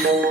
Sita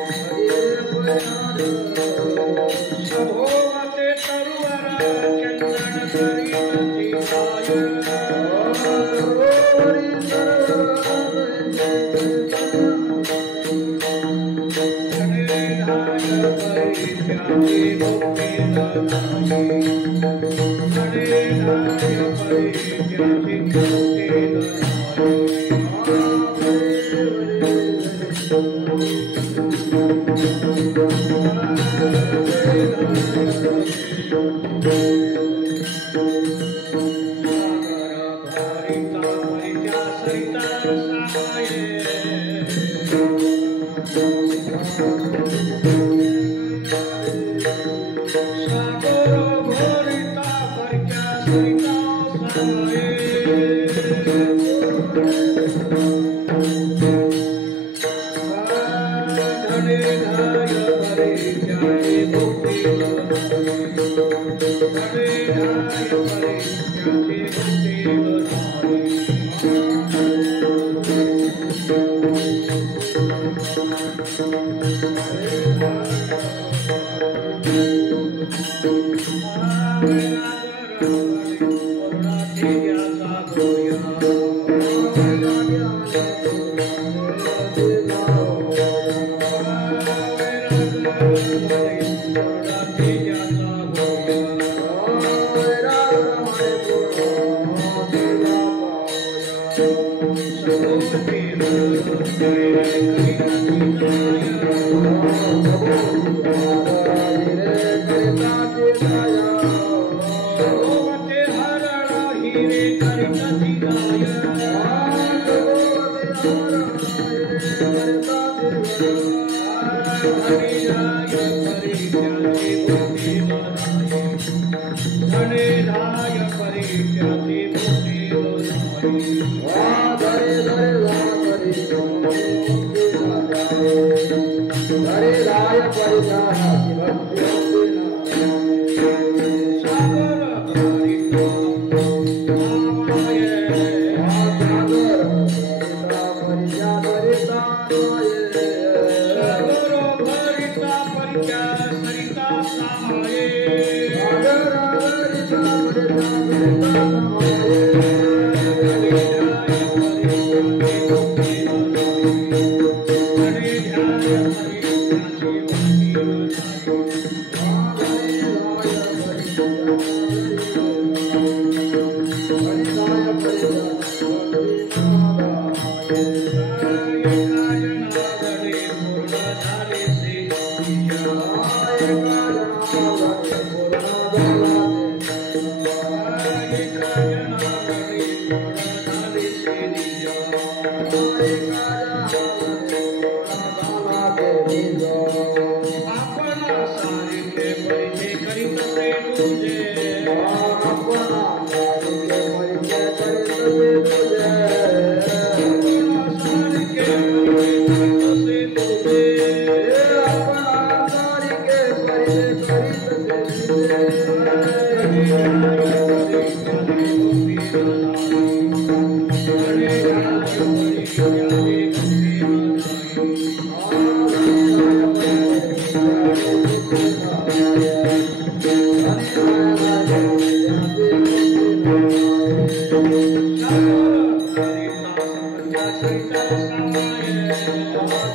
Samaya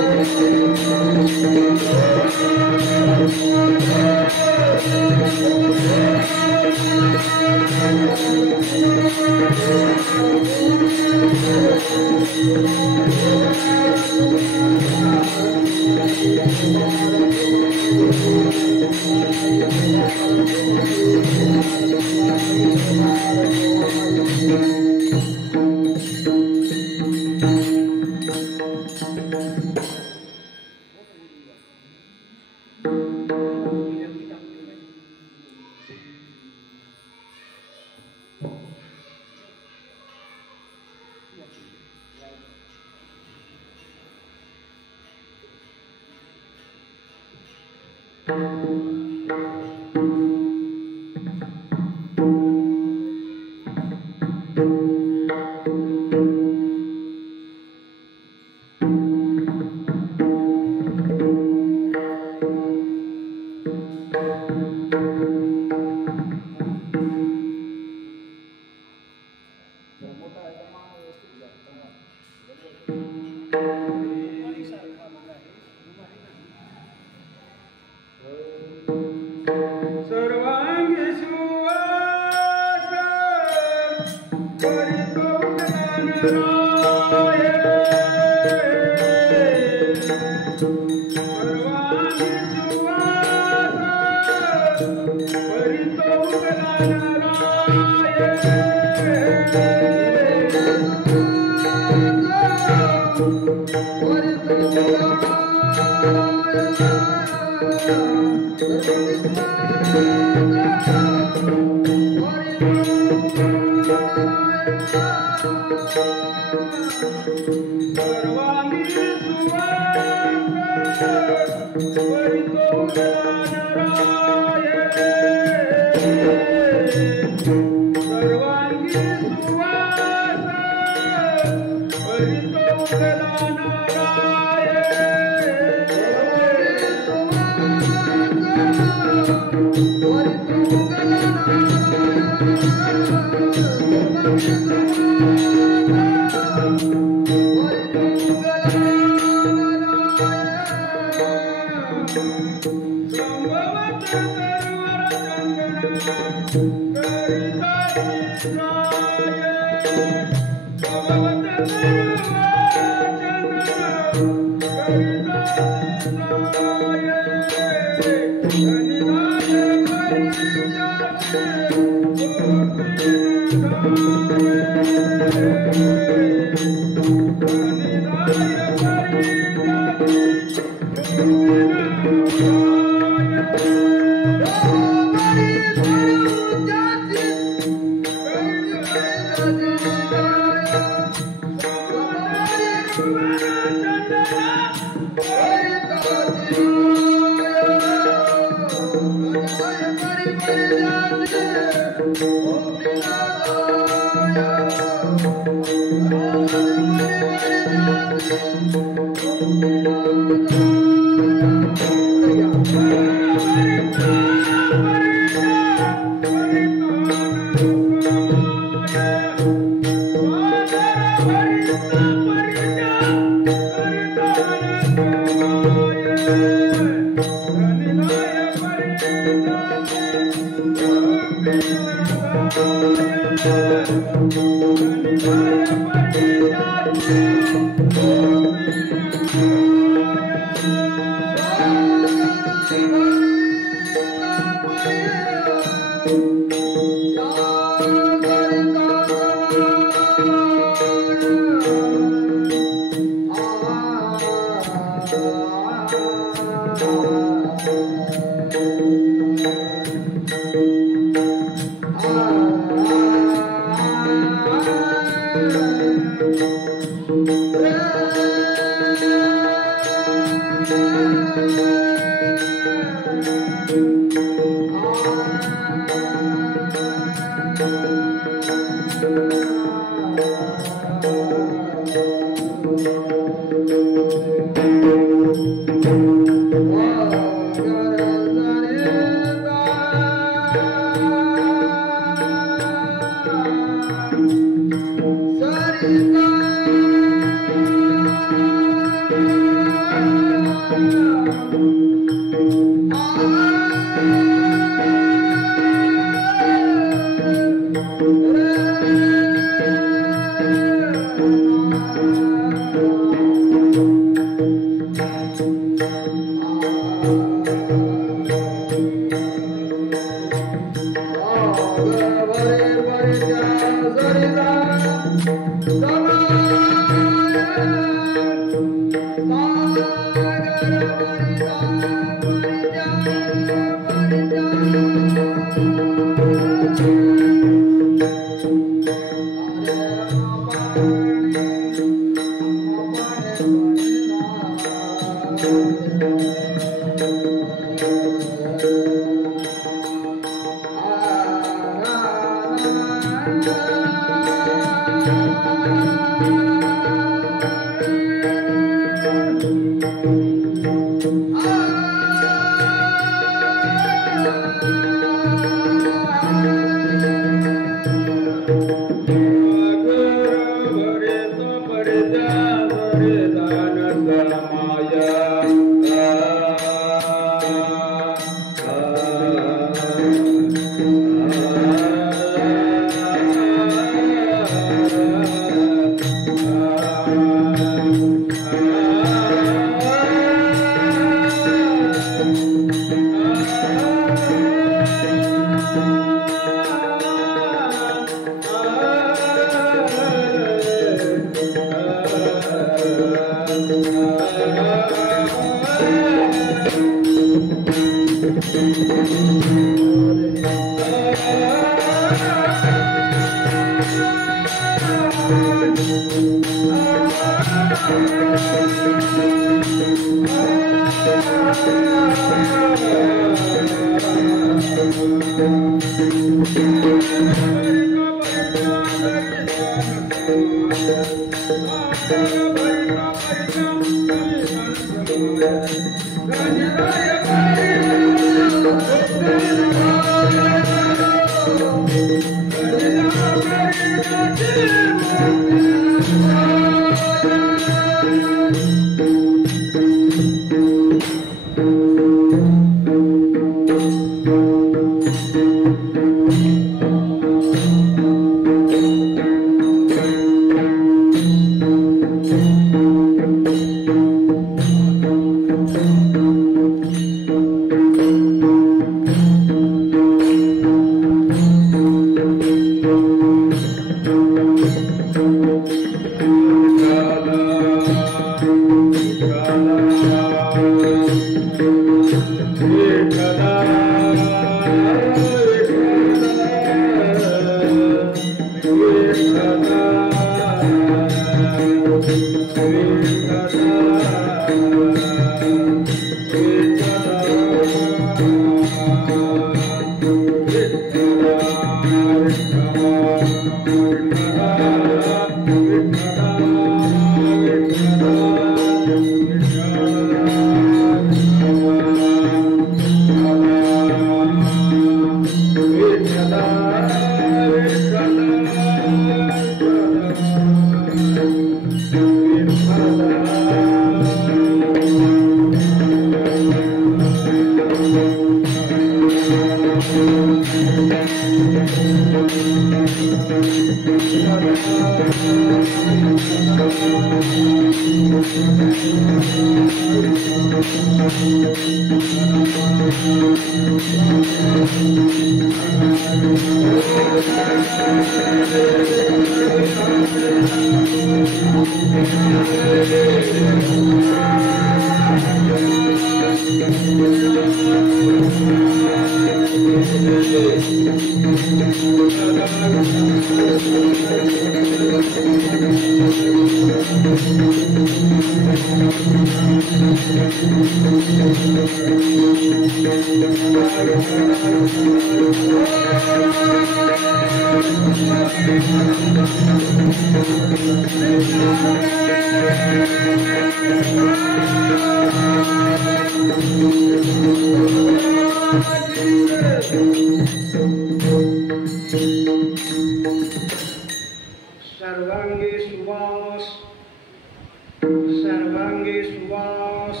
सर्वांगी सुवास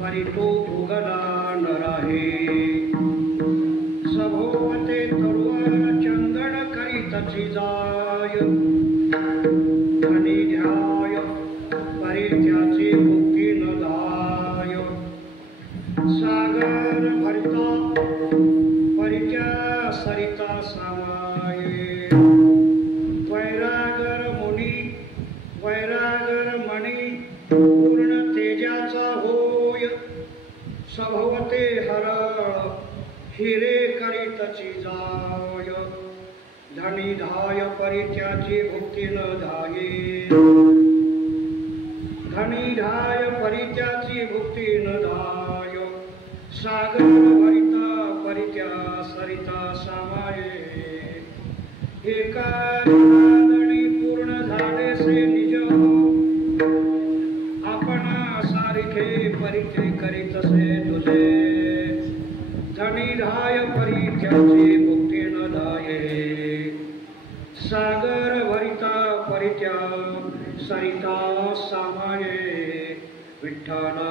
परितो भुगला नराहे सभोवते तरुण चंदन करीतची जाय धनी ध्याय परित्याची मुक्ती न दाय सागर भरिता परित्या सरिता समाये वैरागर मणी पूर्ण तेजाचा होय सभवते हरळ हिरे करीतची जाय धनी धाय परित्याची भुक्ती न धाये धनी धाय परित्याची भुक्ती न धाय सागर भरिता परित्या सरिता समाये एका धनी पूर्ण झाले से निज आपणा सारिखे परित्य करीतसे तुझे धनी धाय परित्याची भुक्ती न धाये सागर भरिता परित्या सरिता समाये विठ्ठला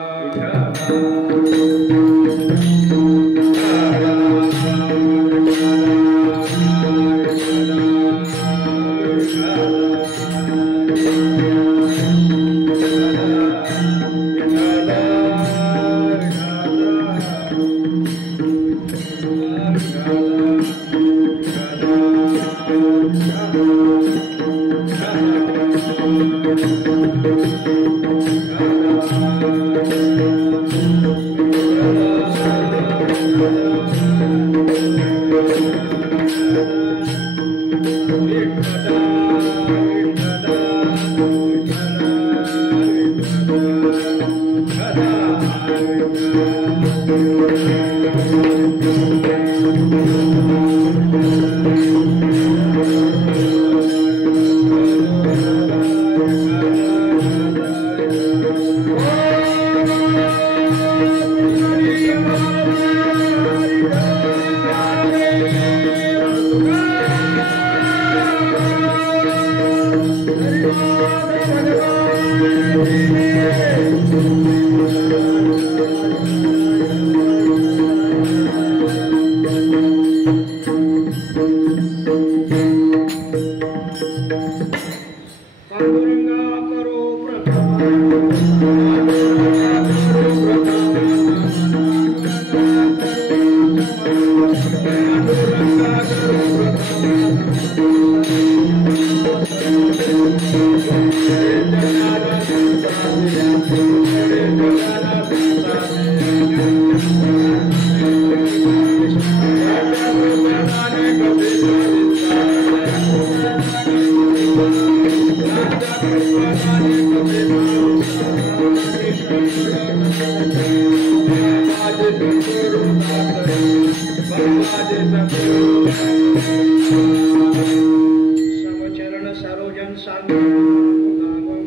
समचरण सरोजन सांगम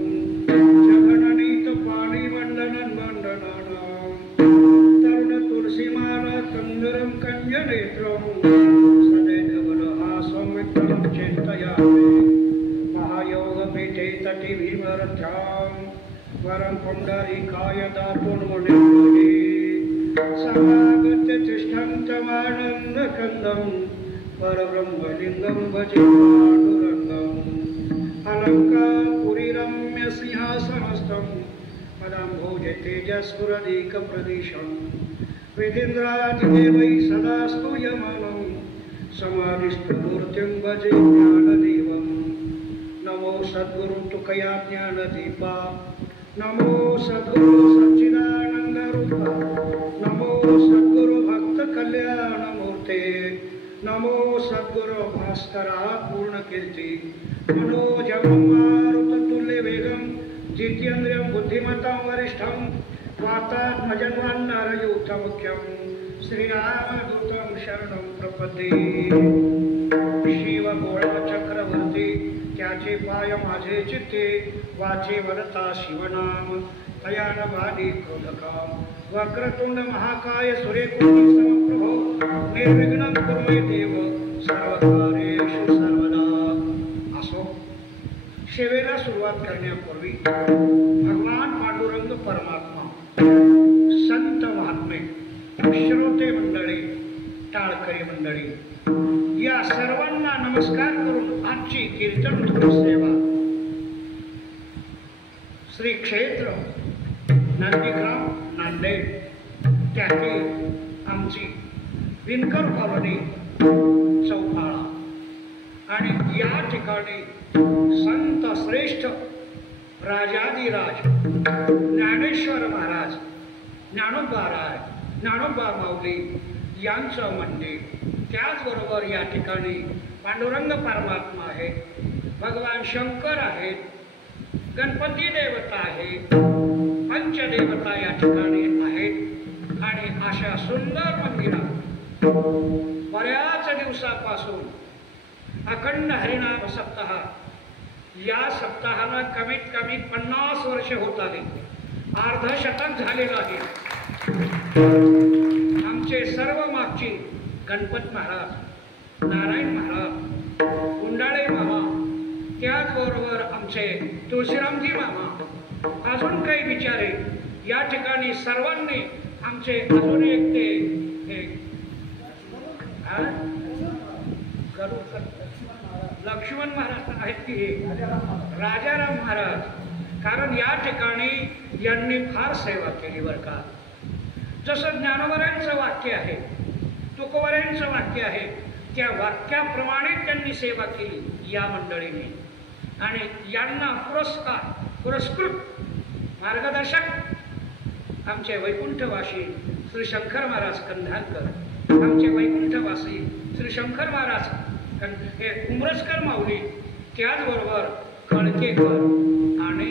जगननीत पाणी मंडनं मंडनानं तरुण तुलसीमाला कंदरं कंजनेत्रं सदैवहासं विठ्ठलं चिन्तयामि महायोग पीठे तटी भीमरथ्यां वरं पुण्डरीकाय दातुं मुनिर्मुनि समागत्य तिष्ठन्तमानन्दकन्दं परब्रह्मलिङ्गं भजे पाण्डुरङ्गम् अलङ्कापुरीरम्य सिंहासनस्थं पदाम्भोजे तेजस्फुरदीकप्रदिशं वेदेन्द्रादिदेवैः सदा स्तूयमानं समाधिस्थमूर्तिं भजे ज्ञानदेवं नमो सद्गुरु तुकया ज्ञानदीपा नमो सद्गुरु सच्चिदानन्दरूपा नमो सद्गुरु भक्त कल्याणमूर्ते नमो सद्गुरु भास्करा पूर्ण कीर्ति मनोजवं मारुततुल्य वेगं जितेन्द्रियं बुद्धिमतां वरिष्ठं वातात्मजन्मान्नारयूथमुख्यं श्रीरामदूतं शरणं प्रपद्ये शिवगोळा चक्रवर्ती त्याचे पाय माझे चित्ते वाचे वदता शिवनाम तयान वादी क्रोधकाम वक्रतुंड महाकाय सूर्यकोटि समप्रभो निर्विघ्नं कुरु मे देव सर्वकार्येषु सर्वदा। असो सेवेला सुरुवात करण्यापूर्वी भगवान पांडुरंग परमात्मा संत महात्मे श्रोते मंडळी टाळकरी मंडळी या सर्वांना नमस्कार करून आजची कीर्तन सेवा श्री क्षेत्र नंदीग्राम नांदेड त्याची आमची विणकर कॉलनी चौफाळा आणि या ठिकाणी संत श्रेष्ठ राजाधिराज ज्ञानेश्वर महाराज, ज्ञानोबा माऊली यांचं मंदिर, त्याचबरोबर या ठिकाणी पांडुरंग परमात्मा आहेत, भगवान शंकर आहेत, गणपती देवता आहेत, पंचदेवता या ठिकाणी आहेत आणि अशा सुंदर मंदिरात बऱ्याच दिवसापासून अखंड हरिनाम सप्ताह, या सप्ताहाला कमीत कमी 50 वर्ष होत आले, अर्धशतक झालेलं आहे. आमचे सर्व मागची गणपत महाराज, नारायण महाराज, गुंडाळे मामा, त्याचबरोबर आमचे तुळशीरामजी मामा, अजून काही विचारे या ठिकाणी सर्वांनी आमचे अजून एक ते लक्ष्मण महाराज आहेत की राजाराम महाराज, कारण या ठिकाणी यांनी फार सेवा केली बरं का. जसं ज्ञानोबरांचं वाक्य आहे, तुकोबरांचं वाक्य आहे, त्या वाक्याप्रमाणे त्यांनी सेवा केली या मंडळीने आणि यांना पुरस्कृत मार्गदर्शक आमचे वैकुंठवासी श्री शंकर महाराज कंधारकर, आमचे वैकुंठवासी श्री शंकर महाराज हे उमरसकर माऊली, त्याचबरोबर खळकेकर आणि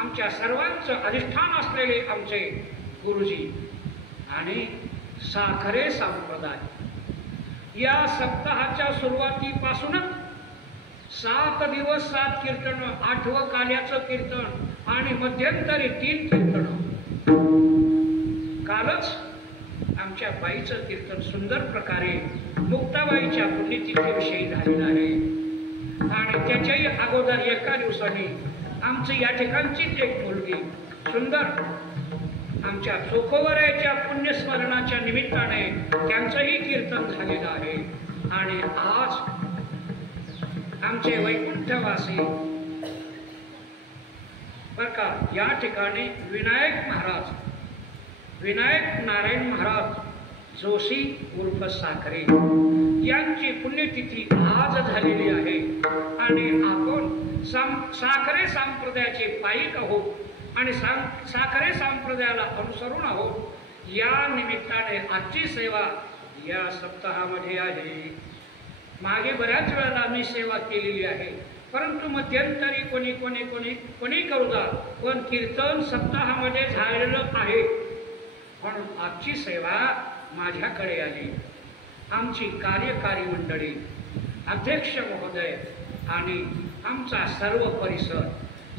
आमच्या सर्वांचं अधिष्ठान असलेले आमचे गुरुजी आणि साखरे संप्रदाय. या सप्ताहाच्या सुरुवातीपासूनच 7 दिवस 7 कीर्तन, 8वं काल्याचं कीर्तन आणि मध्यंतरी 3 कीर्तन. कालच आमच्या बाईचं कीर्तन सुंदर प्रकारे मुक्ताबाईच्या पुण्यतिथीविषयी झालेलं आहे आणि त्याच्याही अगोदर एका दिवसाने आमची या ठिकाणचीच एक मुलगी सुंदर आमच्या चोखोबराच्या पुण्यस्मरणाच्या निमित्ताने त्यांचंही कीर्तन झालेलं आहे. आणि आज आमचे वैकुंठवासी बर का या ठिकाणी विनायक नारायण महाराज जोशी उर्फ साखरे यांची पुण्यतिथी आज झालेली आहे आणि आपण साखरे संप्रदायाचे पायिक आहोत आणि साखरे संप्रदायाला अनुसरून आहोत. या निमित्ताने आजची सेवा या सप्ताहामध्ये आहे. मागे बऱ्याच वेळेला आम्ही सेवा केलेली आहे, परंतु मध्यंतरी कोणी करू द्या, पण कीर्तन सप्ताहामध्ये झालेलं आहे म्हणून आजची सेवा माझ्याकडे आली. आमची कार्यकारी मंडळी, अध्यक्ष महोदय आणि आमचा सर्व परिसर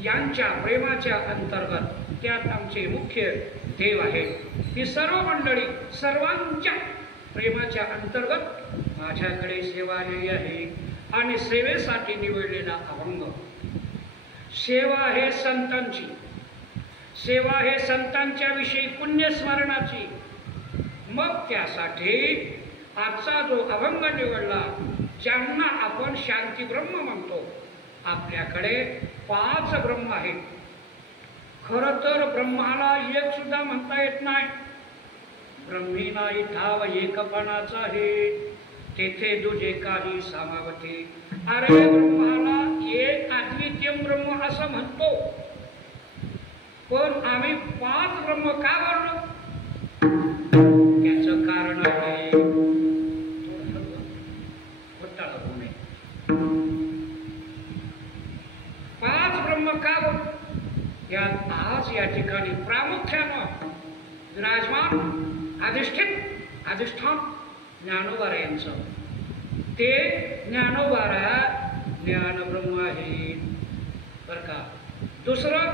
यांच्या प्रेमाच्या अंतर्गत त्यात आमचे मुख्य देव आहेत. ही सर्व मंडळी सर्वांच्या प्रेमाच्या अंतर्गत माझ्याकडे सेवा आलेली आहे आणि सेवेसाठी निवडलेला अभंग. सेवा हे संतांची, सेवा हे संतांच्या विषयी पुण्यस्मरणाची. मग त्यासाठी आजचा जो अभंग निवडला, ज्यांना आपण शांती ब्रह्म म्हणतो. आपल्याकडे 5 ब्रह्म आहेत. खरं तर ब्रह्माला एक सुद्धा म्हणता येत नाही. ब्रह्मी नाही ठाव एकपणाचा आहे, तेथे दुजे काही सामावते. अरे ब्रह्माला एक अद्वितीय ब्रह्म असं म्हणतो, पण आम्ही 5 ब्रह्म का म्हणलो? त्याचं कारण आहे यात आज या ठिकाणी प्रामुख्यानं विराजमान अधिष्ठान ज्ञानोबारा यांचं. ते ज्ञानोबारा ज्ञानब्रह्म आहे बर का. दुसरं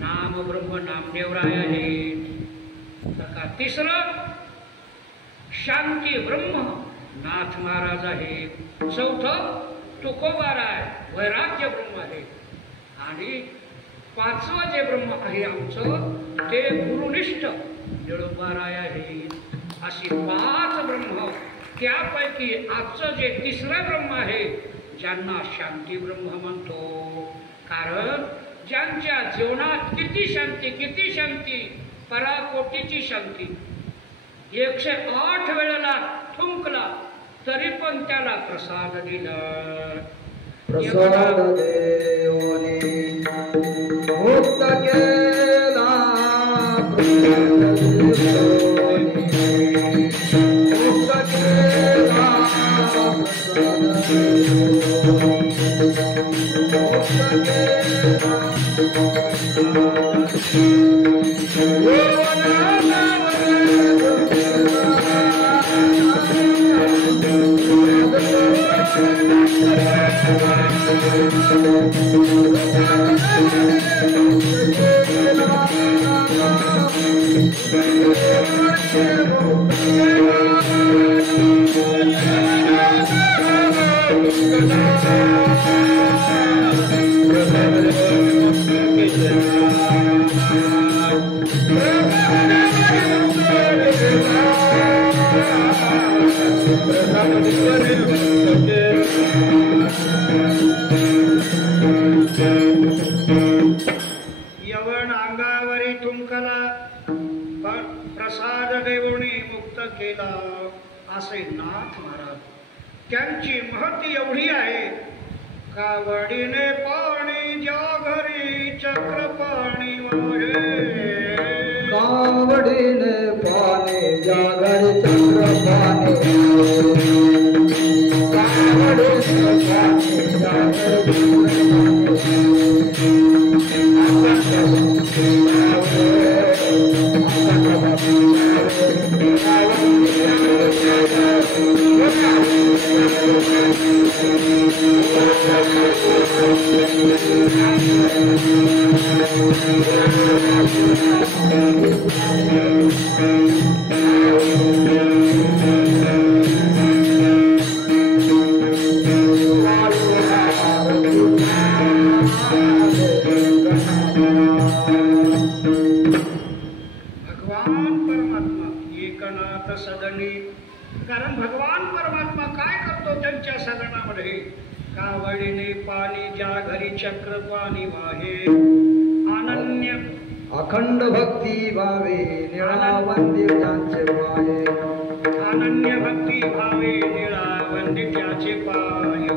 नामब्रह्म नामदेवराय आहे बर का. तिसरं शांती ब्रह्म नाथ महाराज आहे. चौथं तुकोबाराय वैराग्य ब्रह्म आहे. आणि 5वं जे ब्रह्म आहे आमचं ते गुरुनिष्ठ निळोबाराय आहे. अशी 5 ब्रह्म. त्यापैकी आजचं जे 3रं ब्रह्म आहे, ज्यांना शांती ब्रह्म म्हणतो. कारण ज्यांच्या जीवनात किती शांती पराकोटीची शांती, 108 वेळेला थुंकला तरी पण त्याला प्रसाद दिला. प्रसाद देवनी मुक्त केला. प्रसाद देवनी मुक्त केला. प्रसाद यवन अंगावरी थुंकला प्रसाद देवणी मुक्त केला असे नाथ महाराज. त्यांची महती एवढी आहे कावडीने पाणी ज्या घरी चक्र पाणी वाहे. कावडीने पाणी ज्या घरी चक्र पाणी. कावडीने पाणी ज्या कारण भगवान परमात्मा काय करतो त्यांच्या सदनामध्ये कावडीने पाणी ज्या घरी चक्र पाणी वाहे. अनन्य अखंड भक्ती भावे निळा वंदित ज्यांचे पाये. अनन्य भक्ती भावे निळा वंदित ज्याचे पाय.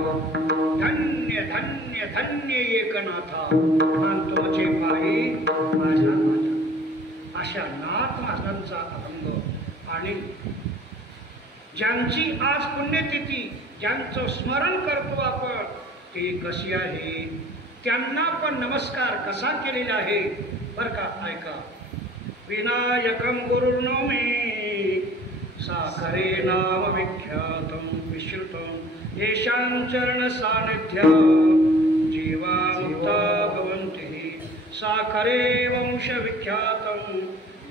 धन्य धन्य धन्य एकनाथा आणि तुमचे पायी माझ्या माझ्या. अशा नाथ महाराजांचा अभंग. आणि ज्यांची आज पुण्यतिथी ज्यांचं स्मरण करतो आपण ते कशी आहे त्यांना पण नमस्कार कसा केलेला आहे बर का. ऐका. विनायकं गुरुर्नौमि साखरे नाम विख्यातं विश्रुतं येषां चरण सानिध्या जीवा मुक्ता भवन्ति. साखरे वंश विख्यातं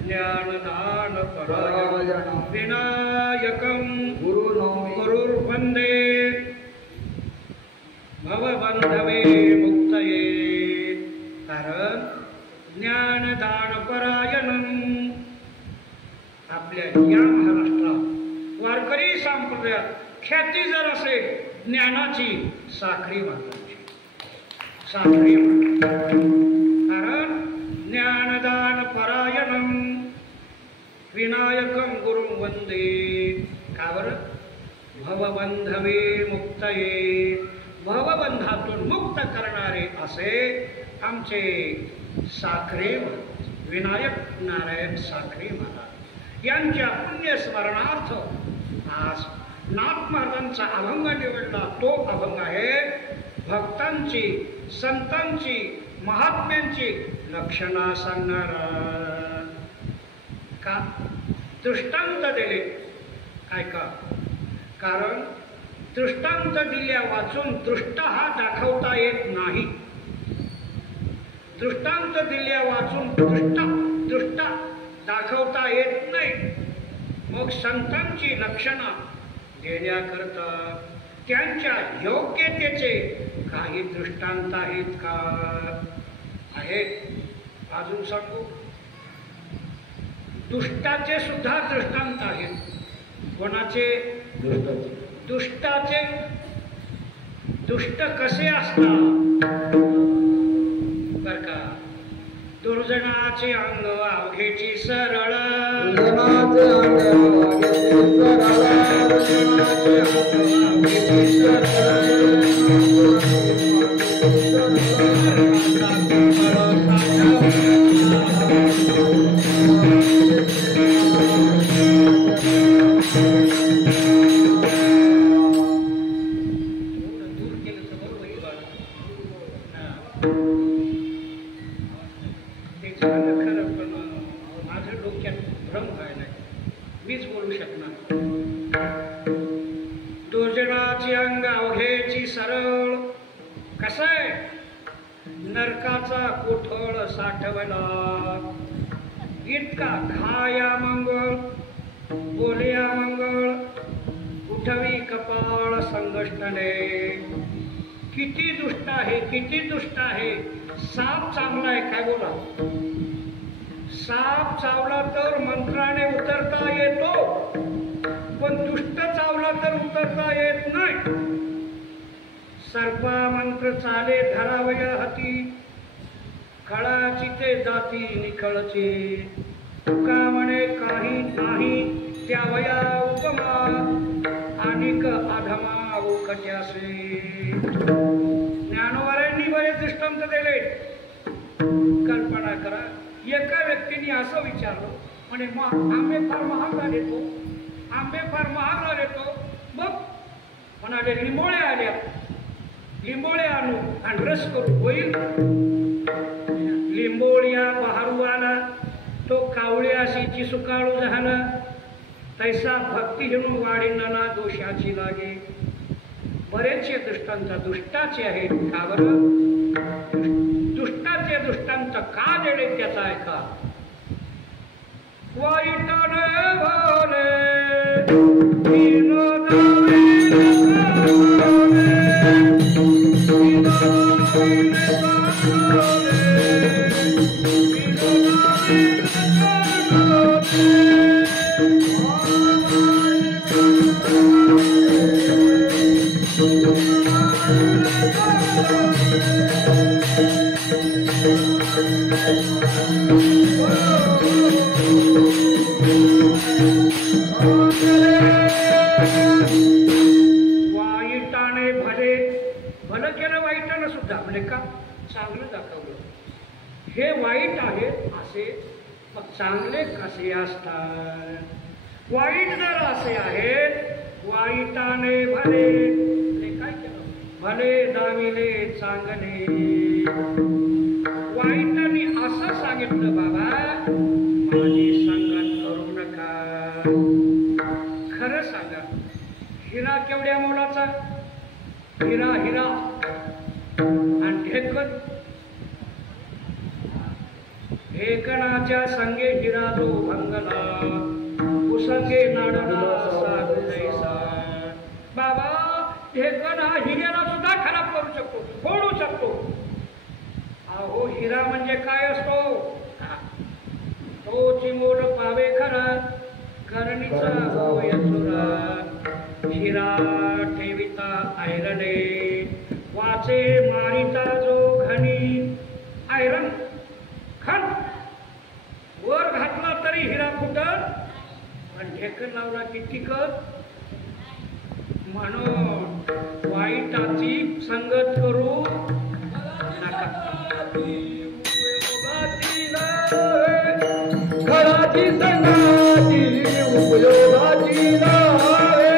ज्ञानदान परायण विनायकं गुरुर्वन्दे भवबन्धवे मुक्तये. कारण ज्ञानदान परायणं आपल्या या महाराष्ट्रात वारकरी संप्रदायात ख्याती जर असेल ज्ञानाची साखरी महाराजांची. साखरी कारण ज्ञानदान परायणं विनायकं गुरुं वंदे. का बरं? भवबंधवे मुक्तये. भवबंधातून मुक्त करणारे असे आमचे साखरे विनायक नारायण साखरे महाराज यांच्या पुण्य स्मरणार्थ आज नाथ महाराजांचा अभंग निवडला. तो अभंग आहे भक्तांची संतांची महात्म्यांची लक्षणा सांगणारा. का दृष्टांत दिले. ऐका. कारण दृष्टांत दिल्या वाचून दृष्ट हा दाखवता येत नाही. दृष्टांत दिल्या वाचून दृष्ट दाखवता येत नाही. मग संतांची लक्षणा देण्याकरता त्यांच्या योग्यतेचे काही दृष्टांत आहेत का? आहेत. अजून सांगू. दुष्टाचे सुद्धा दृष्टांत आहेत. कोणाचे? दुष्टाचे. दुष्ट कसे असतात बर का? दुर्जनाचे अंग अवघेची सरळ. मीच बोलू शकणार. दुर्जनाची अंग अवघेची सरळ, कसय नरकाचा कोठळ साठवला. इतका खाया मंगळ बोलया मंगळ, उठवी कपाळ संगष्टने. किती दुष्ट आहे, किती दुष्ट आहे. साप चांगला आहे काय बोला. साप चावला तर मंत्राने उतरता येतो, पण दुष्ट चावला तर उतरता येत नाही. सर्पा मंत्र चाले धरावया हाती, खळाची ते जाती निखळचे. तुका म्हणे काही नाही त्यावया उपमा, अनिक अधमा उखट्यासे. ज्ञानोबारांनी बरेच दृष्टांत दिले. कल्पना करा, एका व्यक्तीने असं विचारलं, म्हणे आंबे फार महाग आले तो, आंबे फार महाग आले तो. मग म्हणाले लिंबोळ्या आल्या, लिंबोळ्या आणू आणि रस करू, होईल. लिंबोळ्या बहारू आला, तो कावळ्याशी सुकाळू झाला. तैसा भक्ती हिणू वाढींना दोषाची लागे. बरेचसे दृष्टांत दुष्टाचे आहेत. का बरं दुष्टाचे दृष्टांत का देणे त्याचा ऐका. वाईटाने भले वाईटाने भले, भलं केलं वाईटानं सुद्धा, म्हणजे का चांगलं दाखवलं. हे वाईट आहे असे, मग चांगले कसे असतात. वाईट जर असे आहेत, वाईटाने भले, काय केलं भले दाविले चांगले. वाईटाने असं सांगितलं, बाबा माझी संगत करू नका. खरं सांगा, हिरा केवढ्या मोलाचा. हिरा हिरा आणि ढेकण. ढेकणाच्या संगे हिरा जो भंगला, उसंगे नाडला साधैसा. बाबा ढेकण हा हिऱ्याला सुद्धा खराब करू शकतो, फोडू शकतो. अहो हिरा म्हणजे काय असतो. तो चिमोर पावे खरा, करणीचा होय चुरा. हिरा ठेविता ऐरणे, वाचे मारिता जो घनी. ऐरण खण वर घातला तरी हिरा फुटत, पण ढेकण लावला की टिकत. म्हणून वाईटाची संगत करू नका. खळाची संगाती उपयोगाची नावे.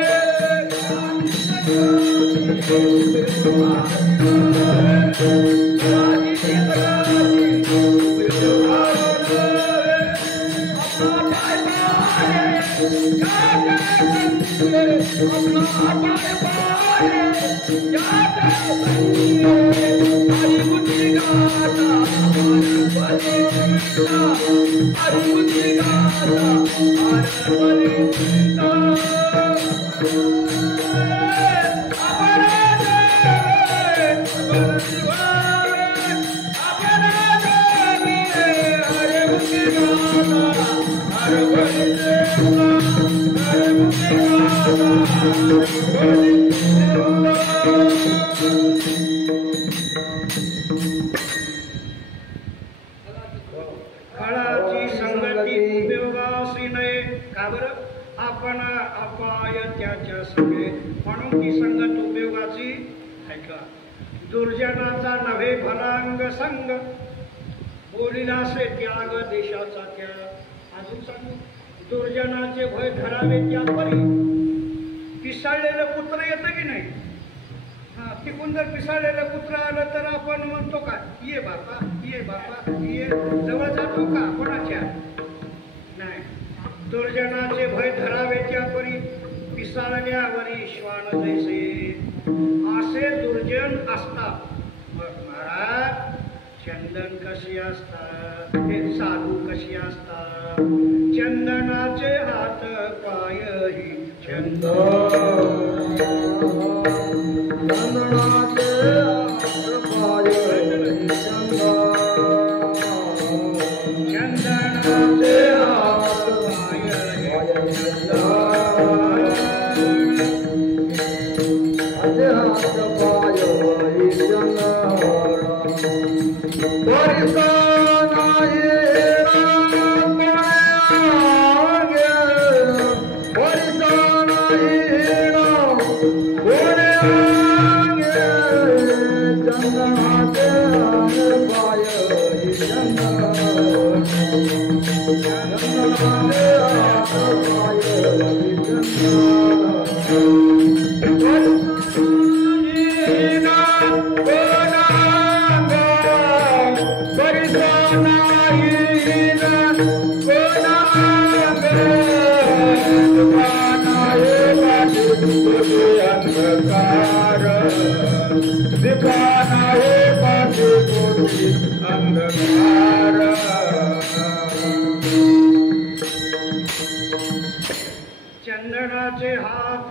काळाची संगती उपयोगासी नये. का बरं आपण अपाय त्याच्या संगे, म्हणून ती संगत उपयोगाची. ऐका, दुर्जनाचा नव्हे भलांग संग, बोलिलासे त्याग देशाचा त्याग. अजून सांगू, दुर्जनाचे भय धरावे त्या परी. पिसाळलेलं कुत्र येतं की नाही. तिकून जर पिसाळलेलं कुत्र आलं तर आपण म्हणतो का ये बापा ये बापा ये. जवळ जातो का कोणाच्या. नाही, दुर्जनाचे भय धरावे त्यापरी पिसाळल्यावरी श्वान जैसे असे दुर्जन असतात. मग महाराज चंदन कशी असतात, हे साधू कशी असतात. चंदनाचे हात पाय ही चंदन, चंदनाचे हात पाय ही चंदन, चंदनाचे हात पाय ही चंदन, हात पाय ही चंदन. चंदनाचे हात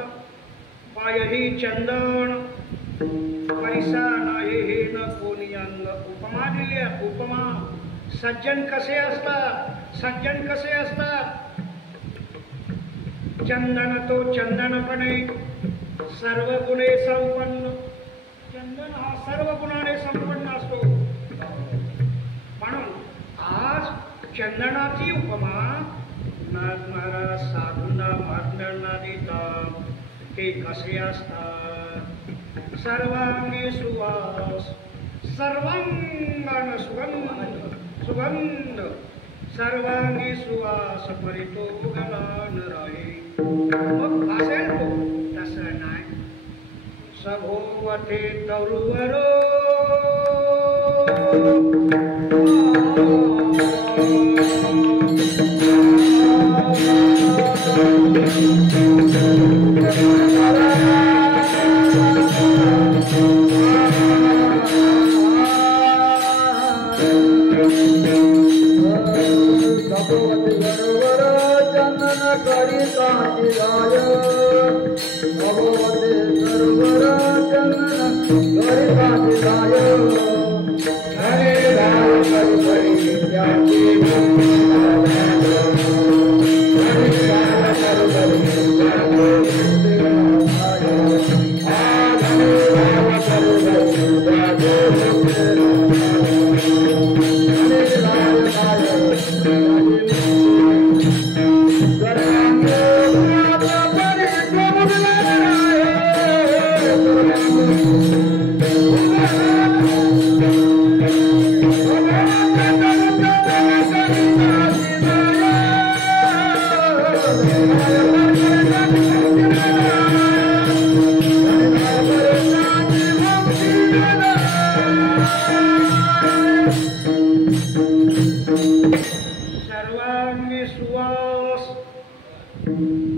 पाय ही चंदन, पैसा नाही हे न कोणी अंग. उपमा दिली. उपमा सज्जन कसे असतात, सज्जन कसे असतात. चंदन तो चंदनपणे सर्व गुणे संपन्न. चंदन हा सर्व गुणाने संपन्न असतो. म्हणून आज चंदनाची उपमा नाथ महाराज साधूंना महात्म्यांना देतात. ते कसे असतात. सर्वांगी सुवास, सर्वांगण सुगंध, सुगंध सर्वांगी सुवास परितो गलान राही. मग असेल तो तसं नाही. सभोवते तरुवरो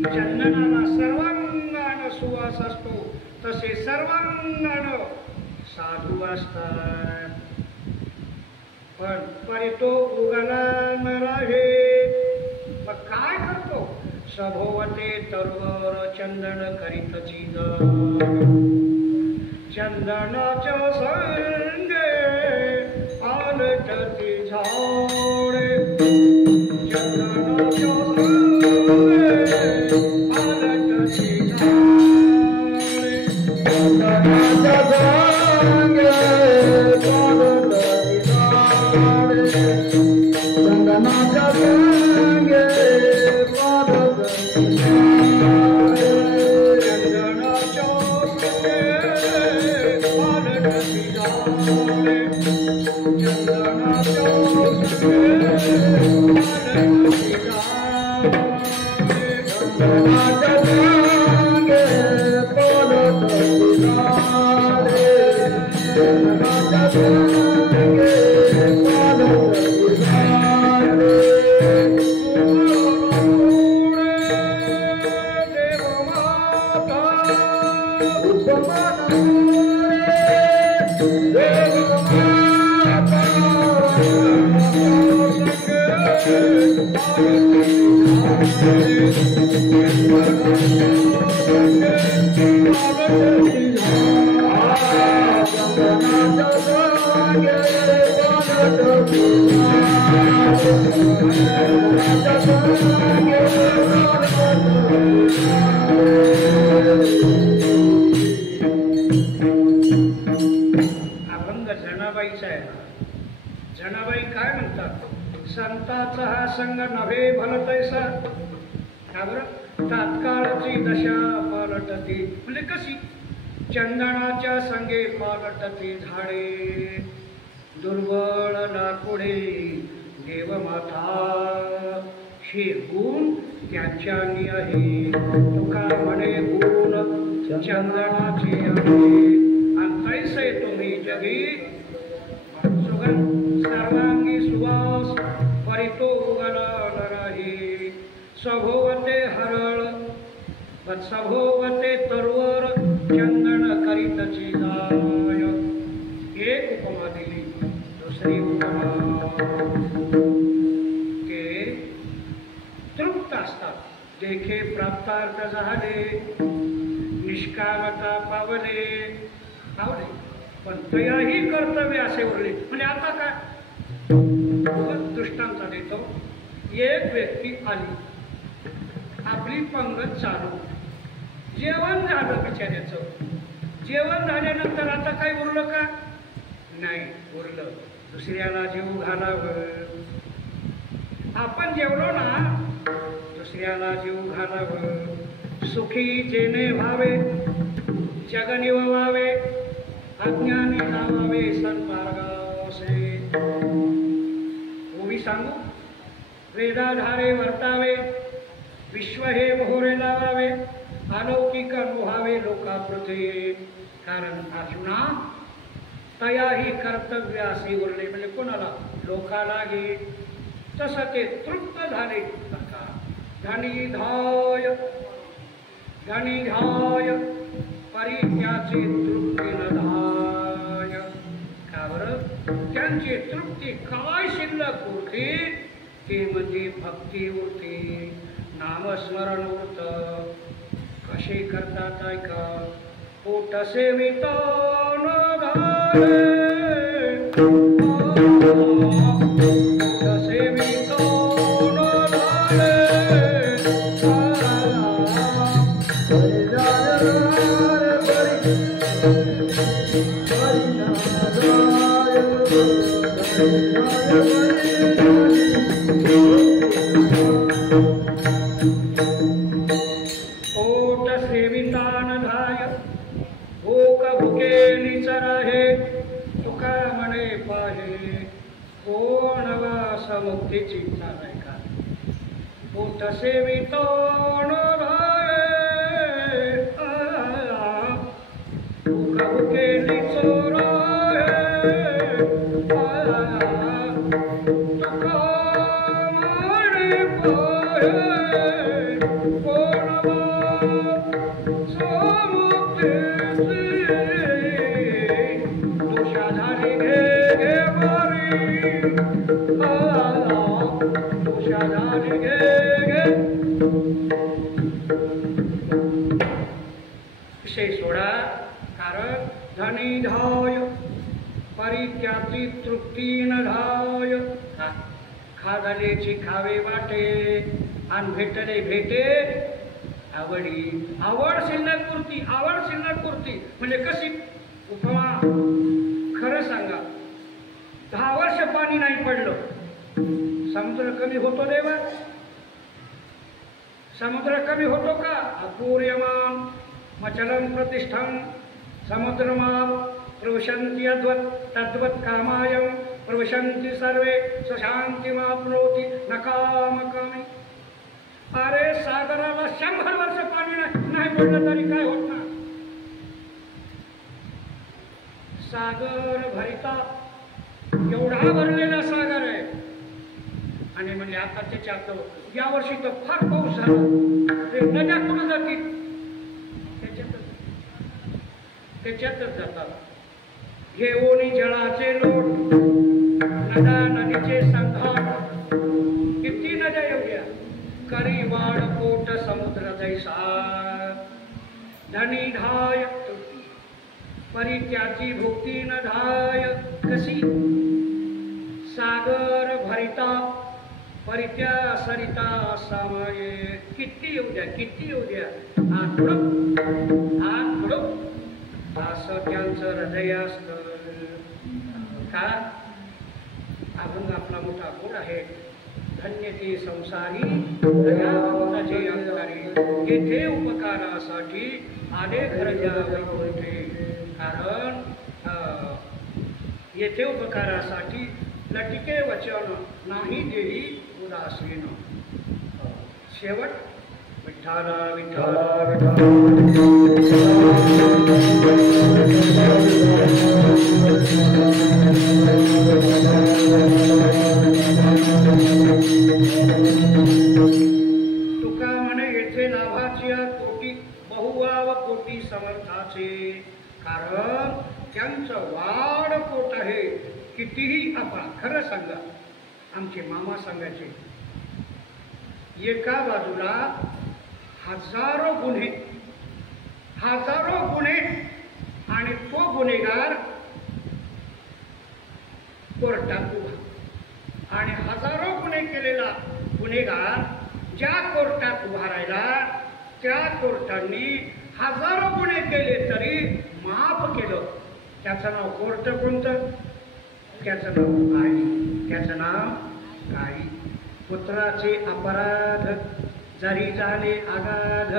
चंदनाला सर्वांगान सुवास असतो. तसे सर्वांगान साधू असतात. पण परितो उगला न राहे. मग काय करतो. सभोवते तरुवर चंदन करीत चीज. चंदनाच्या संगे आलटती झाडे. चंदनाच्या जनाबाईचा आहे. जनाबाई काय म्हणतात? संताचा हा संग नव्हे भलतैसा. का बरं? तात्काळची दशा पालटती. म्हणजे कशी? चंदनाच्या संगे पालटती झाडे, दुर्बळ लाकुडे देवमाता. हे गुण त्याच्यानी आहे. तुका म्हणे गुण चंदनाची आहे. आणि तैसे तुम्ही जगी सुगंध सर्वांगी सुवास परितो उगल राही. सभोवते हरळ सभोवते तरुवर चंदन करीतची जाय. एक उपमा दिली. दुसरी उपमा ते तृप्त असतात. देखे प्राप्तार्थ झाले, निष्कामता पावले. पण तयाही कर्तव्य असे उरले. म्हणजे आता काय दृष्टांत देतो. एक व्यक्ती आली, आपली पंगत चालू, जेवण झालं बिचाऱ्याचं. जेवण झाल्यानंतर आता काय उरलं का? नाही उरलं. दुसऱ्याला जीव घालावं. आपण जेवलो ना, दुसऱ्याला जीव घालावं. सुखी जेणे व्हावे, जग निववावे, अज्ञानी लावावे सन्मार्गासे. ओवी सांगू? वेदाधारे वर्तावे, विश्व हे मोहरे लावावे, अलौकिक मोहावे लोकाप्रते. कारण अर्जुना तयाही कर्तव्य असे उरले. म्हणजे कोणाला? लोकाला घे. तसं ते तृप्त झाले. धनी धाय धनी धाय परित्याचे तृप्ती न धाय. का बरं? त्यांची तृप्ती काय शिल्लक उरते? ते म्हणजे भक्ती उरते, नामस्मरण उरत. कसे करतात ऐका. पोट सेवित न धाये, पोट सेवित न धाये. पोट सेवितान धाय, भूक भुके निचर हे. तुका म्हणे पाहे, कोण वास मुक्तीची इच्छा नाही का? पोट सेवितो न धाये, भूक भुके निचर हे. तुका म्हणे पाहे, विषय सोडा. कारण धनी धाय परित्याची तृप्ती न धाय. खादलेची खावे वाटे, आणि भेटले भेटे आवडी. आवड शिल्लक पुरती, आवड शिल्लक पुरती. म्हणजे कशी? उपमा खरं सांगा, 10 वर्ष पाणी नाही पडलं, समुद्र कमी होतो देवा? समुद्र कमी होतो का? अपूर्यमान मचलं प्रतिष्ठं समुद्रमाप प्रविशन्ति अद्वत् तद्वत् कामायं प्रविशन्ति सर्वे स्वशान्तिमाप्नोति न कामकामी. अरे सागराला 100 वर्ष पाणी नाही पडलं तरी काय होत ना? सागर भरिता एवढा भरलेला सागर आहे. आणि म्हणजे आता त्याच्यात यावर्षी तर फार पाऊस झाला. ते नद्या कुठं जातील? त्याच्यातच जातात. घेऊन जळाचे लोट, नदा नदीचे संधान. किती नद्या एवढ्या? करी तैसा धनी धाय परित्याची भुक्ती न धाय कशी सागर भरिता परित्या सरिता सामाये किती येऊ द्या हात पुढं असं त्यांचं हृदय असतं का अभंग आपला मोठा गुण आहे धन्य ते संसारी दयावंताचे अंतरी येथे उपकारासाठी आले घरच्या वैकुंठे कारण येथे उपकारासाठी लटिके वचन नाही देही उदासीन शेवट विठ्ठला विठ्ठला तुका म्हणे येथे लाभाची कोटी बहुवाव कोटी समर्थाचे कारण त्यांचं वाढ पोट आहे कितीही आपा खरं सांगा आमचे मामा सांगायचे एका बाजूला हजारो गुन्हे आणि तो गुन्हेगार कोर्टात उभा आणि हजारो गुन्हे केलेला गुन्हेगार ज्या कोर्टात उभा राहिला त्या कोर्टाने हजारो गुन्हे केले तरी माफ केलं त्याचं नाव कोर्ट कोणतं त्याचं नाव काही पुत्राचे अपराध जरी झाले अगाध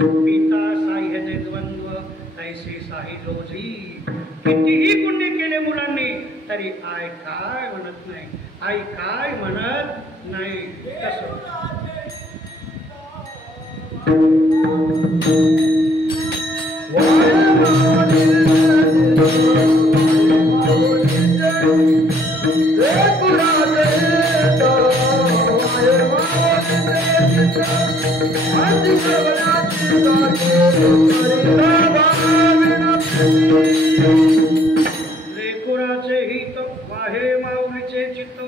पिता साह्य द्वंद्व तैसे साही लोजी कितीही गुन्हे केले मुलांनी तरी आई काय म्हणत नाही तसं लेकुराचे हित वाहे माऊलीचे चित्त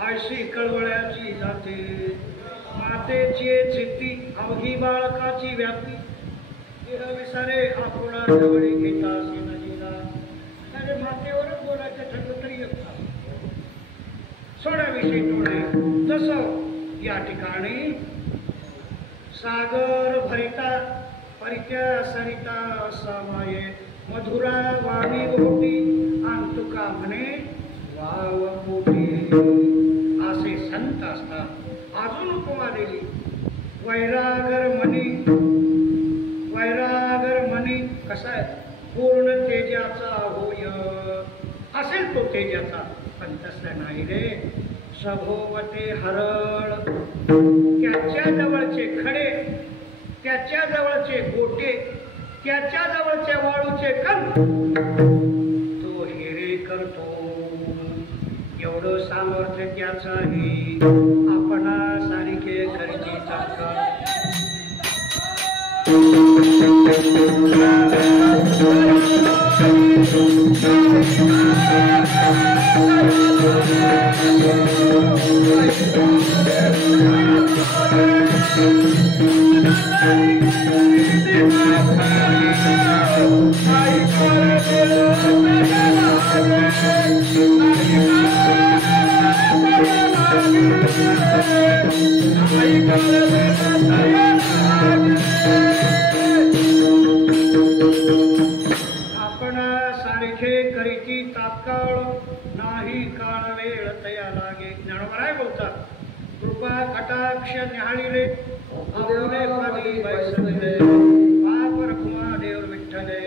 आयशी कळवळ्याची जाते मातेची चित्ती अवघी बाळकाची व्याप्ती देह विसारे आपुला जवळी घेता नदीला अरे मातेवरच बोलायचं ठरलं तरी सोडाविषयी टोळे तसं या ठिकाणी सागर भरिता परित्या सरिता सामाये मधुरा वाणी गोटी आणि तुका म्हणे वाव पोटी असे संत असतात अजून उपमा दिली वैरागर मनी कसा आहे पूर्ण तेजाचा होय असेल तो तेजाचा पण तसं नाही रे सभोवते हरळ त्याच्या जवळचे खडे त्याच्या जवळचे गोटे त्याच्या जवळच्या वाळूचे कण तो हिरे करतो एवढं सामर्थ्य त्याचं आहे आपणा सारखे खरेदी सारखे करीती तात्काळ नाही काळ वेळ तया लागे ज्ञानोबराय बोलतात कृपा कटाक्ष न्याहाळीले आपले पादी बैसले पाप रखुमा देव विठ्ठले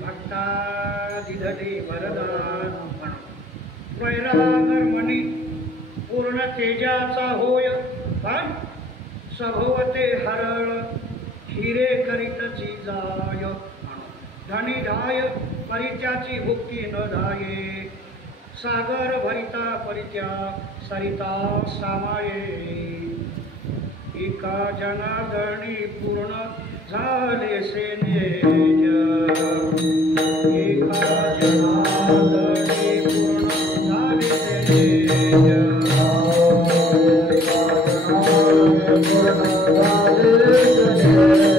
भक्ता दिधले वरदान वैरागर मनी पूर्ण तेजाचा होय पण सभोवते हरळ हिरे करीतची जाय धनी धाय परित्याची भुक्ती न धाये सागर भरिता परित्या सरिता सामाये एका जनागणी पूर्ण झाले सेनेज एका जनागणी पूर्ण झाले सेनेज पूर्ण झाले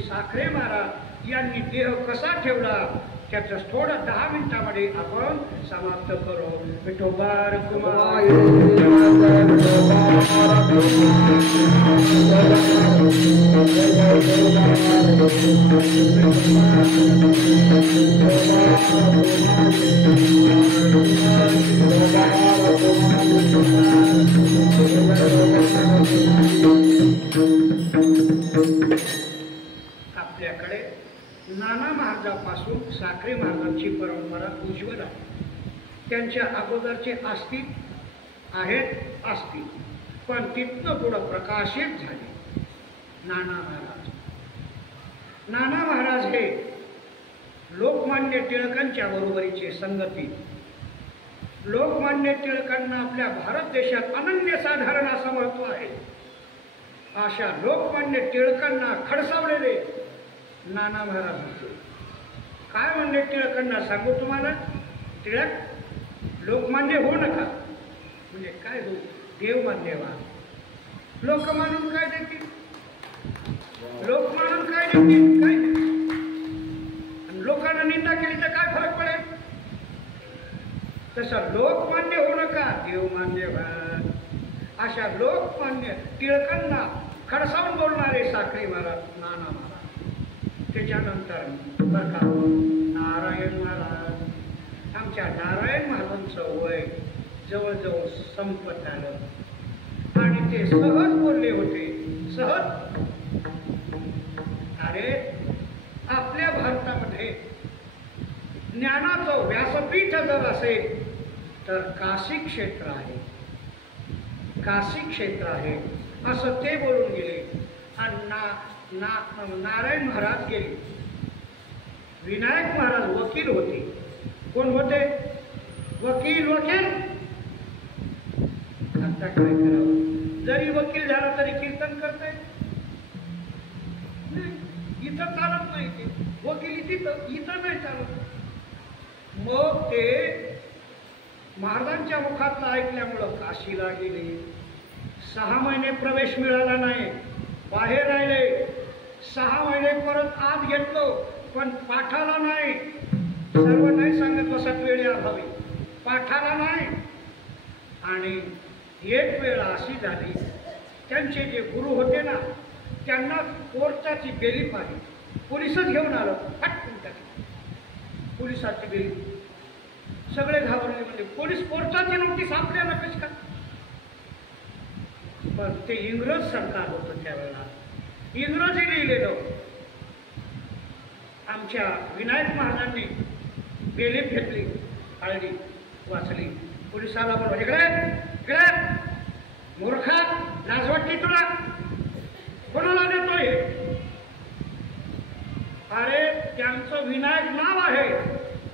साखरे महाराज यांनी देह कसा ठेवला त्याचं थोडं 10 मिनिटांमध्ये आपण समाप्त करू. विठोबार कुमार आपल्याकडे नाना महाराजांपासून साखरे महाराजांची परंपरा उज्ज्वल आहे. त्यांच्या अगोदरचे असतील पण तिथनं पुढं प्रकाशित झाले नाना महाराज. नाना महाराज हे लोकमान्य टिळकांच्या बरोबरीचे संगती. लोकमान्य टिळकांना आपल्या भारत देशात अनन्यसाधारण असं महत्व आहे. अशा लोकमान्य टिळकांना खडसावलेले नाना महाराज होते. काय म्हणले टिळकांना सांगू तुम्हाला? टिळक लोकमान्य होऊ नका म्हणजे काय होऊ? देव मान्य व्हा. लोक मानून काय देतील? लोक मानून काय देतील? काय लोकांना निंदा केली तर काय फरक पडेल? तसं लोकमान्य होऊ नका, देव मान्य व्हा. अशा लोकमान्य टिळकांना खडसावून बोलणारे साखरे महाराज नाना महाराज. त्याच्यानंतर बघा नारायण महाराज. आमच्या नारायण महाराजांचं वय जवळजवळ संपत आलं आणि ते सहज बोलले होते. सहज. अरे आपल्या भारतामध्ये ज्ञानाचं व्यासपीठ जर असेल तर काशी क्षेत्र आहे. काशी क्षेत्र आहे असं ते बोलून गेले. आणि नारायण महाराज गेले. विनायक महाराज वकील होते. कोण होते? वकील. आता काय करावं? जरी वकील झाला तरी कीर्तन करताय नाही. इथं चालत नाही ते वकिली. इथं नाही चालत. मग ते महाराजांच्या मुखातलं ऐकल्यामुळं काशीला गेले. 6 महिने प्रवेश मिळाला नाही. बाहेर राहिले. 6 महिने परत आत घेतलो पण पाठाला नाही. सर्व नाही सांगत बसत वेळ अभावी. पाठाला नाही. आणि एक वेळ अशी झाली त्यांचे जे गुरु होते ना त्यांना कोर्टाची बेली पाहिली. पोलिसच घेऊन आलं. फटकून टाकली पोलिसाची बेली. सगळे घाबरले. म्हणजे पोलीस कोर्टाची नोटीस आपल्याला कशी का? पण ते इंग्रज सरकार होतं त्यावेळेला, इंग्रजी लिहिलेलं. आमच्या विनायक महाराजांनी बेलीफ घेतली, हळदी वाचली, पोलिसाला बोलवा, इकडे इकडे मूर्खा, लाज वाटते तुला, कोणाला देतोय? अरे त्यांचं विनायक नाव आहे,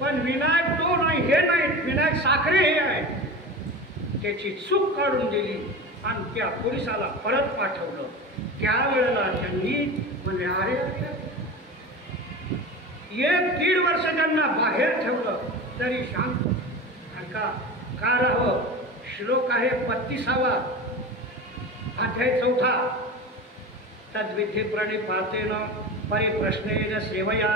पण विनायक तो नाही, हे नाही, विनायक साखरे हे आहे. त्याची चूक काढून दिली आणि त्या पोलिसाला परत पाठवलं. त्यावेळेला त्यांनी म्हणजे अरे 1-1.5 वर्ष त्यांना बाहेर ठेवलं तरी शांत. का राहावं? श्लोक आहे 35वा अध्याय 4. तद्विधी प्रणिपातेन परिप्रश्नेन सेवया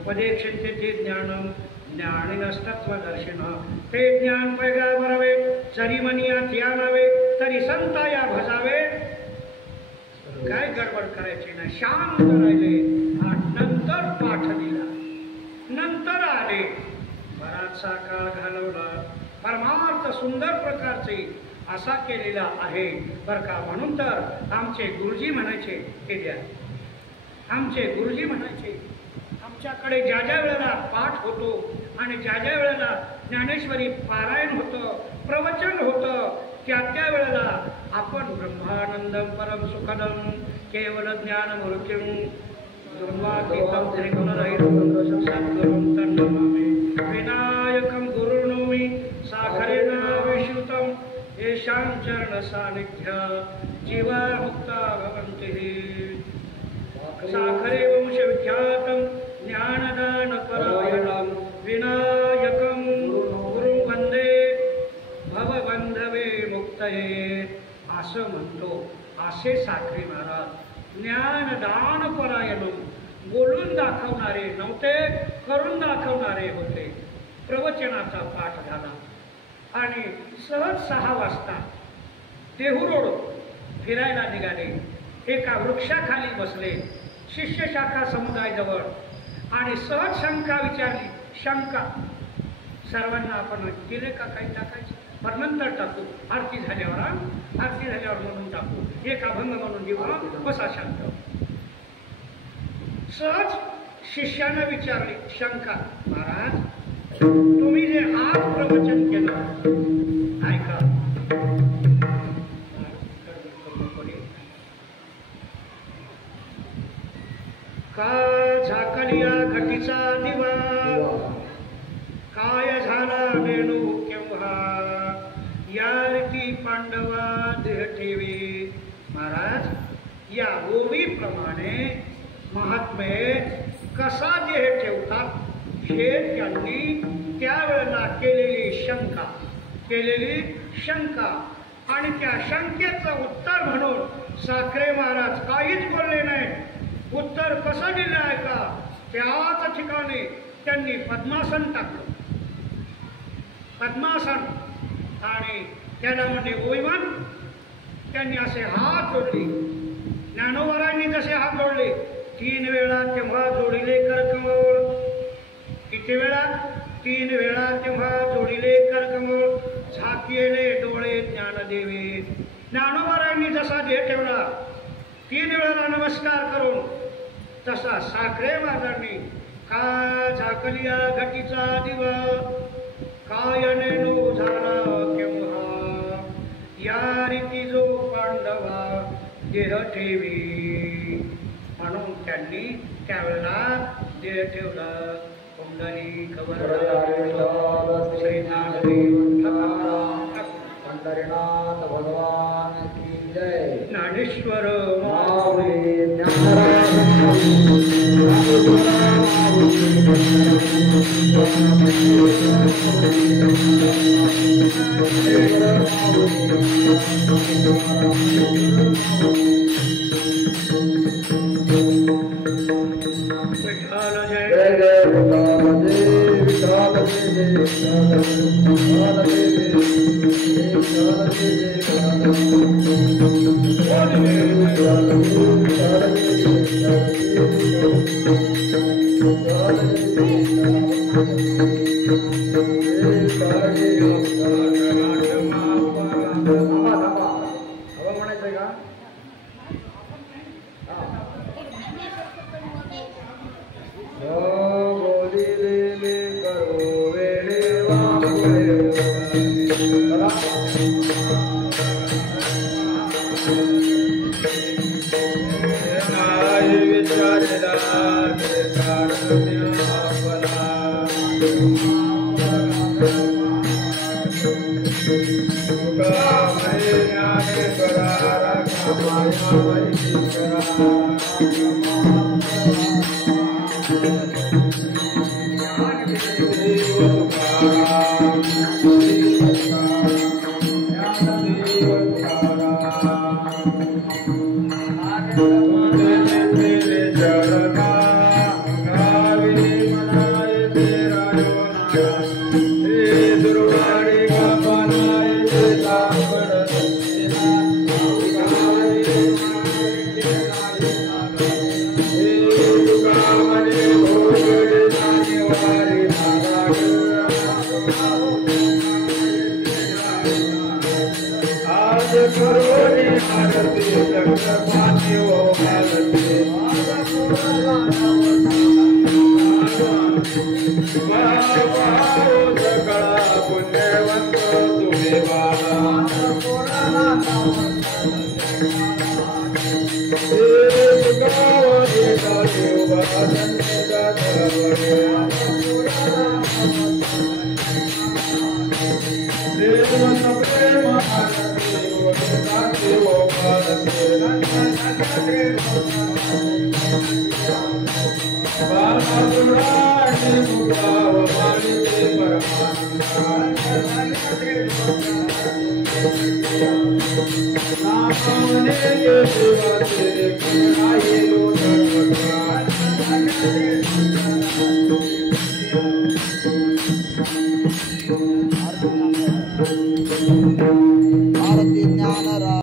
उपदेक्षन्ते ते ज्ञानम ज्ञानिनस्तत्वदर्शिनः. ते ज्ञान पैगाबरावे चरिमनिया ध्यानावे तरी संताया भजावे. काय गडबड करायची नाही, शांत राहिले. नंतर पाठ दिला, नंतर आले. बराचसा काळ घालवला. परमार्थ सुंदर प्रकारचे असा केलेला आहे बरं का. म्हणून तर आमचे गुरुजी म्हणायचे, हे द्या. आमचे गुरुजी म्हणायचे, आमच्याकडे ज्या ज्या वेळेला पाठ होतो आणि ज्या ज्या वेळेला ज्ञानेश्वरी पारायण होतं, प्रवचन होतं, त्या वेळेला आपण ब्रह्मानंदम परम सुखदम केवल ज्ञान मूर्तिम दुर्वातीतम त्रिगुणरहितं सद्गुरुं तन्नमामि. विनायकं गुरुर्नौमि साखरेण विश्रुतं येषां चरण सान्निध्य जीवा मुक्ता भवन्ति. साखरे वंश विख्यातं ज्ञानदानपरायणं विनायकं गुरुं वंदे भवबंधवे मुक्तये. असं म्हणतो. असे साखरे महाराज ज्ञानदानपरायण, बोलून दाखवणारे नव्हते, करून दाखवणारे होते. प्रवचनाचा पाठ झाला आणि सहज 6 वाजता देहू रोड फिरायला निघाले. एका वृक्षाखाली बसले शिष्य शाखा समुदाय जवळ आणि सहज शंका विचारली. शंका सर्वांना आपण दिले का काही टाकायचे? पण नंतर टाकू, आरती झाल्यावर, आरती झाल्यावर म्हणून टाकू, एक अभंग म्हणून देऊ, बसा शांत. सहज शिष्यानं विचारली शंका. महाराज, तुम्ही जे आज प्रवचन केलं ऐका. का झाकलिया घटीचा दिवा, काय झाला वेणू केव्हा, या रीती पांडवा देह ठेवी. महाराज, या ओवीप्रमाणे महात्मे कसा देह ठेवतात हे त्यांनी त्यावेळेला केलेली शंका आणि त्या शंकेचं उत्तर म्हणून साखरे महाराज काहीच बोलले नाही. उत्तर कसं दिलं आहे का? त्याच ठिकाणी त्यांनी पद्मासन टाकलं. पद्मासन आणि त्याला म्हणजे ओयवन. त्यांनी असे हात जोडले. ज्ञानोबारांनी जसे हात जोडले 3 वेळा तेव्हा जोडिले करकमळ. किती वेळा? 3 वेळा तेव्हा जोडिले करकमळ. झाकिले डोळे ज्ञानदेवे. ज्ञानोबारांनी जसा देह ठेवला 3 वेळेला नमस्कार करून, तसा साखरे महाराजांनी का झाकलिया घटीचा दिवा, काय नेणू झाला केव्हा, या रीती जो पांडवा देह ठेवी. म्हणून त्यांनी त्यावेळेला देह ठेवला. कुंडली पंढरीनाथ भगवान की जय. Dnyaneshwar Thank you. Namaste.